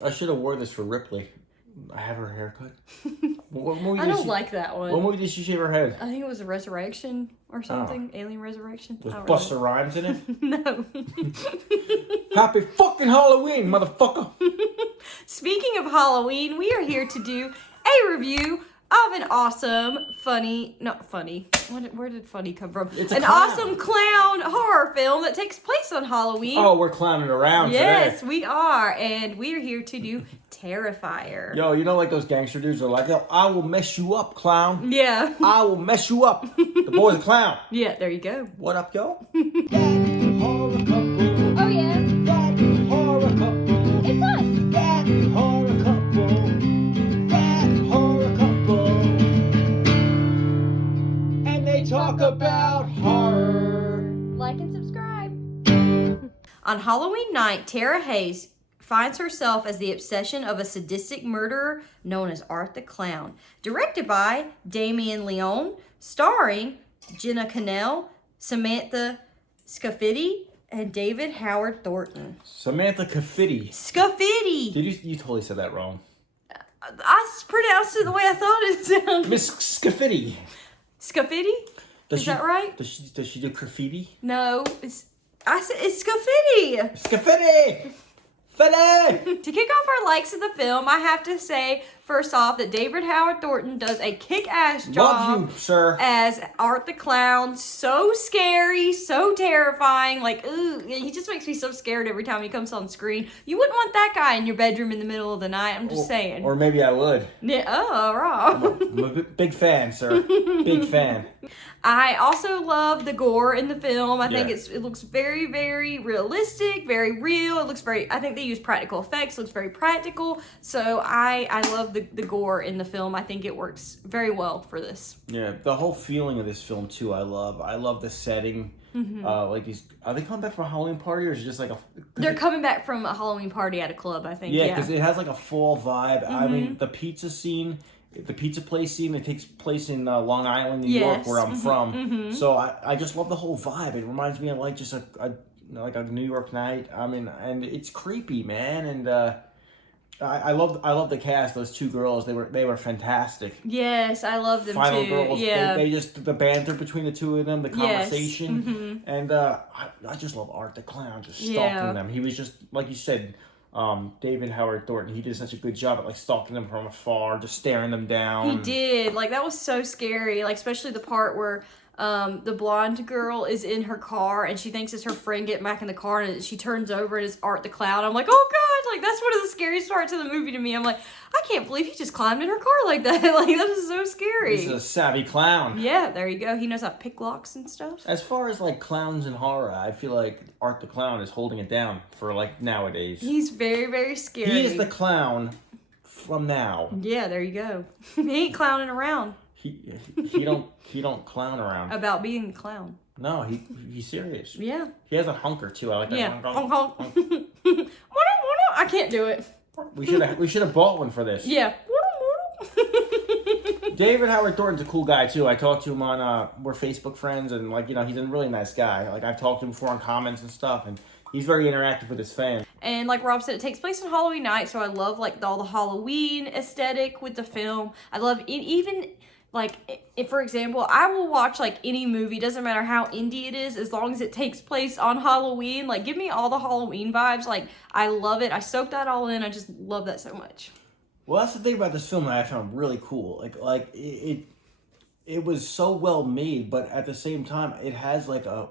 I should have wore this for Ripley. I have her haircut. I don't like that one. What movie did she shave her head? I think it was a Resurrection or something. Alien Resurrection. Was Busta Rhymes in it? No. Happy fucking Halloween, motherfucker! Speaking of Halloween, we are here to do a review of an awesome, not funny. Where did funny come from? It's an awesome clown horror film that takes place on Halloween. Oh, we're clowning around today. Yes, we are. And we are here to do Terrifier. Yo, you know like those gangster dudes are like, yo, I will mess you up, clown. Yeah. I will mess you up. The boy's a clown. Yeah, there you go. What up, yo? That horror couple. Oh, yeah. That horror couple. It's us. That horror couple. That horror couple. And they talk about horror. Like and subscribe. On Halloween night, Tara Hayes finds herself as the obsession of a sadistic murderer known as Art the Clown. Directed by Damien Leone, starring Jenna Cannell, Samantha Scafidi, and David Howard Thornton. Samantha Scafidi. Scafidi! You totally said that wrong. I pronounced it the way I thought it sounded. Miss Scafidi. Scafidi? Is that right? Does she do graffiti? No, it's Scafidi! Scafidi! Fede! To kick off our likes of the film, I have to say, first off, that David Howard Thornton does a kick-ass job. Love you, sir. As Art the Clown. So scary, so terrifying. Like, ooh, he just makes me so scared every time he comes on screen. You wouldn't want that guy in your bedroom in the middle of the night, I'm just saying. Or maybe I would. Yeah, oh, Rob. I'm a big fan, sir. Big fan. I also love the gore in the film. I think it looks very, very realistic, very real. I think they use practical effects. It looks very practical. So I love the gore in the film. I think it works very well for this. Yeah, the whole feeling of this film too. I love the setting. Mm-hmm. Are they coming back from a Halloween party, or is it just like a? They're coming back from a Halloween party at a club, I think. Yeah, because it has like a fall vibe. Mm-hmm. I mean, the pizza place scene, it takes place in Long Island, New York, where I'm from. Mm-hmm. So I just love the whole vibe. It reminds me of like just a New York night. I mean, and it's creepy, man. And I love the cast. Those two girls, they were fantastic. Yes, I love them Final too. girls, yeah, they just the banter between the two of them, the conversation, yes. Mm-hmm. and I just love Art the Clown just stalking them. He was just like you said. David Howard Thornton, he did such a good job at like stalking them from afar, just staring them down. He did. Like, that was so scary. Like, especially the part where the blonde girl is in her car and she thinks it's her friend getting back in the car, and she turns over and it's Art the Clown. I'm like, oh god, like that's one of the scariest parts of the movie to me. I'm like, I can't believe he just climbed in her car like that. Like, that is so scary. He's a savvy clown. Yeah, there you go. He knows how to pick locks and stuff. As far as like clowns and horror, I feel like Art the Clown is holding it down for like nowadays. He's very, very scary. He is the clown from now. Yeah, there you go. He ain't clowning around. He don't clown around. About being the clown. No, he's serious. Yeah. He has a hunker too. I like that. Yeah. Honk, honk. I can't do it. We should have bought one for this. Yeah. David Howard Thornton's a cool guy too. I talked to him on we're Facebook friends, and like he's a really nice guy. Like I've talked to him before on comments and stuff, and he's very interactive with his fans. And like Rob said, it takes place on Halloween night, so I love like all the Halloween aesthetic with the film. I love it, even like if, for example, I will watch like any movie, doesn't matter how indie it is, as long as it takes place on Halloween. Like, give me all the Halloween vibes. Like, I love it. I soak that all in. I just love that so much. Well, that's the thing about this film that I found really cool. Like it was so well made, but at the same time, it has like a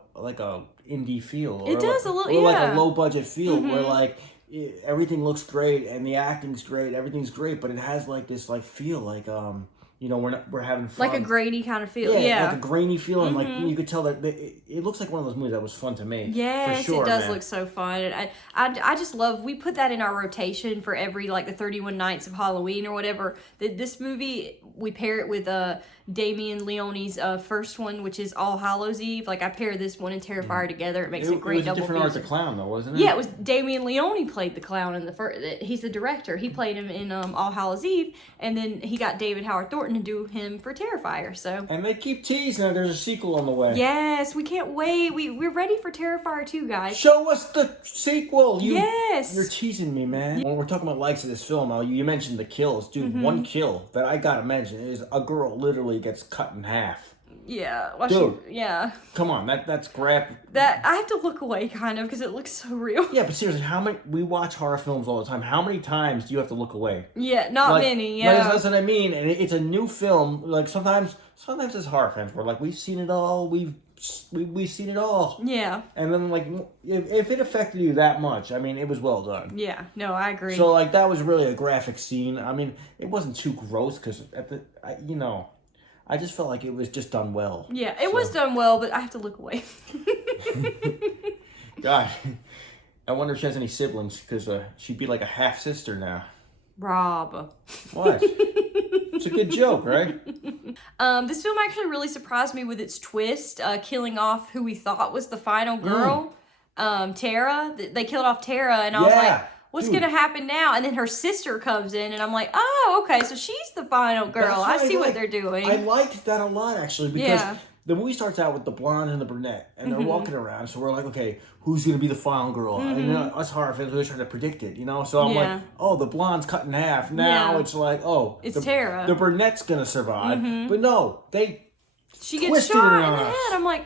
indie feel. It does like, a little, or yeah. like a low budget feel, where like everything looks great and the acting's great, everything's great, but it has like this like feel like we're having fun. Like a grainy kind of feel. Yeah. Like a grainy feel, and like you could tell that it looks like one of those movies that was fun to make. Yes, for sure, it does man. look so fun. And I just love, we put that in our rotation for every, like, the 31 nights of Halloween or whatever. This movie, we pair it with Damien Leone's first one, which is All Hallows Eve. Like, I pair this one and Terrifier together. It makes a great double feature. It was a different Art the Clown, though, wasn't it? Yeah, it was Damien Leone played the clown in the first. He's the director. He played him in All Hallows Eve, and then he got David Howard Thornton Thornton to do him for Terrifier. So. And they keep teasing that there's a sequel on the way. Yes, we can't wait. We're ready for Terrifier 2, guys. Show us the sequel. Yes. You're teasing me, man. When we're talking about likes of this film, you mentioned the kills. Dude, one kill that I gotta mention is a girl literally gets cut in half. Yeah. Dude. Yeah. Come on, that's grab. That I have to look away kind of because it looks so real. Yeah, but seriously, we watch horror films all the time. How many times do you have to look away? Yeah, not many. Yeah, that's what I mean. And it's a new film. Like sometimes as horror fans, we're like, we've seen it all. We've seen it all. Yeah. And then like, if it affected you that much, I mean, it was well done. Yeah. No, I agree. So like, that was really a graphic scene. I mean, it wasn't too gross because I just felt like it was just done well. Yeah, it was done well, but I have to look away. God, I wonder if she has any siblings, because she'd be like a half-sister now. Rob. What? It's a good joke, right? This film actually really surprised me with its twist, killing off who we thought was the final girl, Tara. They killed off Tara, and I was like, what's going to happen now? And then her sister comes in, and I'm like, oh, okay, so she's the final girl. I see what they're doing. I liked that a lot, actually, because the movie starts out with the blonde and the brunette, and they're walking around, so we're like, okay, who's going to be the final girl? And us horror fans, we're trying to predict it, So I'm like, oh, the blonde's cut in half. Now it's like, oh, it's Tara. The brunette's going to survive. But no, she gets shot in the head. I'm like,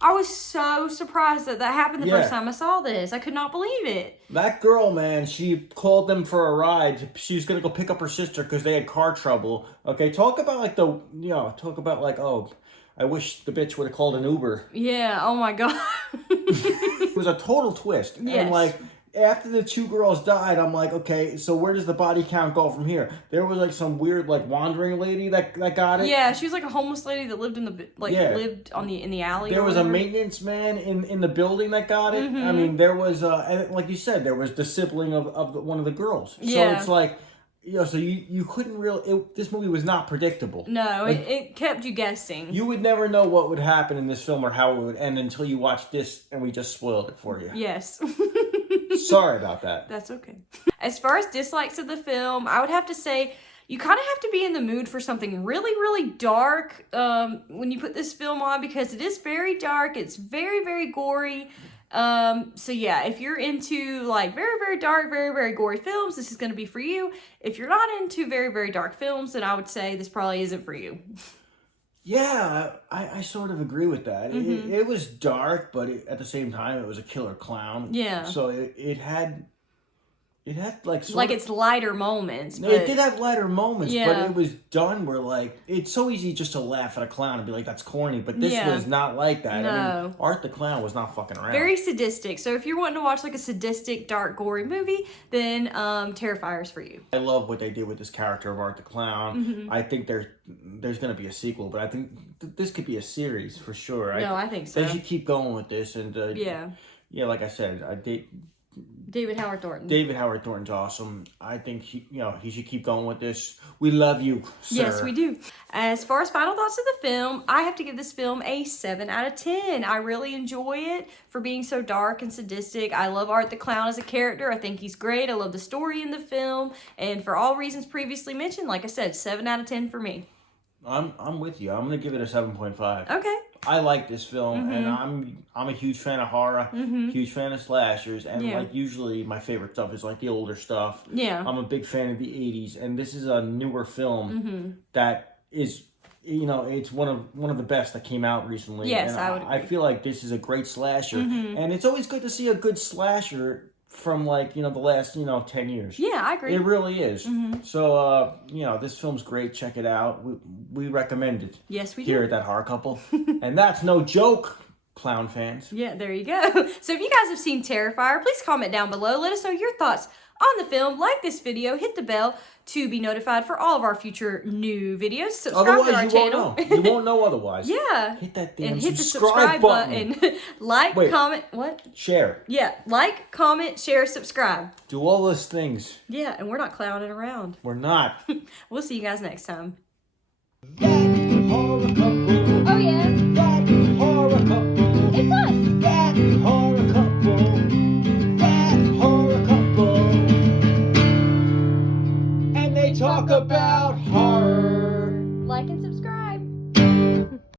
I was so surprised that happened the first time I saw this. I could not believe it. That girl, man, she called them for a ride. She was going to go pick up her sister because they had car trouble. Okay, talk about like oh, I wish the bitch would have called an Uber. Yeah, oh my God. It was a total twist. Yes. And like, after the two girls died, I'm like, okay, so where does the body count go from here? There was like some weird like wandering lady that got it. Yeah, she was like a homeless lady that lived in the lived in the alley. There was a maintenance man in the building that got it. I mean, there was and like you said, there was the sibling of one of the girls. So it's like, so you couldn't really. This movie was not predictable. No, like, it kept you guessing. You would never know what would happen in this film or how it would end until you watched this, and we just spoiled it for you. Yes. Sorry about that. That's okay. As far as dislikes of the film, I would have to say you kind of have to be in the mood for something really, really dark when you put this film on, because it is very dark. It's very, very gory. So yeah, if you're into like very, very dark, very, very gory films, this is going to be for you. If you're not into very, very dark films, then I would say this probably isn't for you. Yeah, I sort of agree with that. It was dark, but at the same time, it was a killer clown. Yeah. So it had like its lighter moments. No, it did have lighter moments, Yeah. but it was done where like it's so easy just to laugh at a clown and be like, that's corny. But this was not like that. No. I mean, Art the Clown was not fucking around. Very sadistic. So if you're wanting to watch like a sadistic, dark, gory movie, then Terrifier's for you. I love what they did with this character of Art the Clown. I think there's going to be a sequel, but I think this could be a series for sure. I think so. They should keep going with this, and yeah, like I said, David Howard Thornton. David Howard Thornton's awesome. I think he should keep going with this. We love you, sir. Yes, we do. As far as final thoughts of the film, I have to give this film a 7 out of 10. I really enjoy it for being so dark and sadistic. I love Art the Clown as a character. I think he's great. I love the story in the film. And for all reasons previously mentioned, like I said, 7 out of 10 for me. I'm with you. I'm gonna give it a 7.5. Okay. I like this film, and I'm a huge fan of horror, huge fan of slashers, and like usually my favorite stuff is like the older stuff. Yeah. I'm a big fan of the 80s, and this is a newer film that is, it's one of the best that came out recently. Yes, and I would agree. I feel like this is a great slasher, and it's always good to see a good slasher from like, the last, 10 years. Yeah, I agree. It really is. So, this film's great. Check it out. We recommend it. Yes, we do. Here at That Horror Couple. And that's no joke, clown fans. Yeah, there you go. So if you guys have seen Terrifier, please comment down below. Let us know your thoughts on the film. Like this video, hit the bell to be notified for all of our future new videos. Subscribe to our channel. You won't know otherwise. Yeah. Hit that damn and hit subscribe the button. button. Comment, what? Share. Yeah, like, comment, share, subscribe. Do all those things. Yeah, and we're not clowning around. We're not. We'll see you guys next time. That horror couple.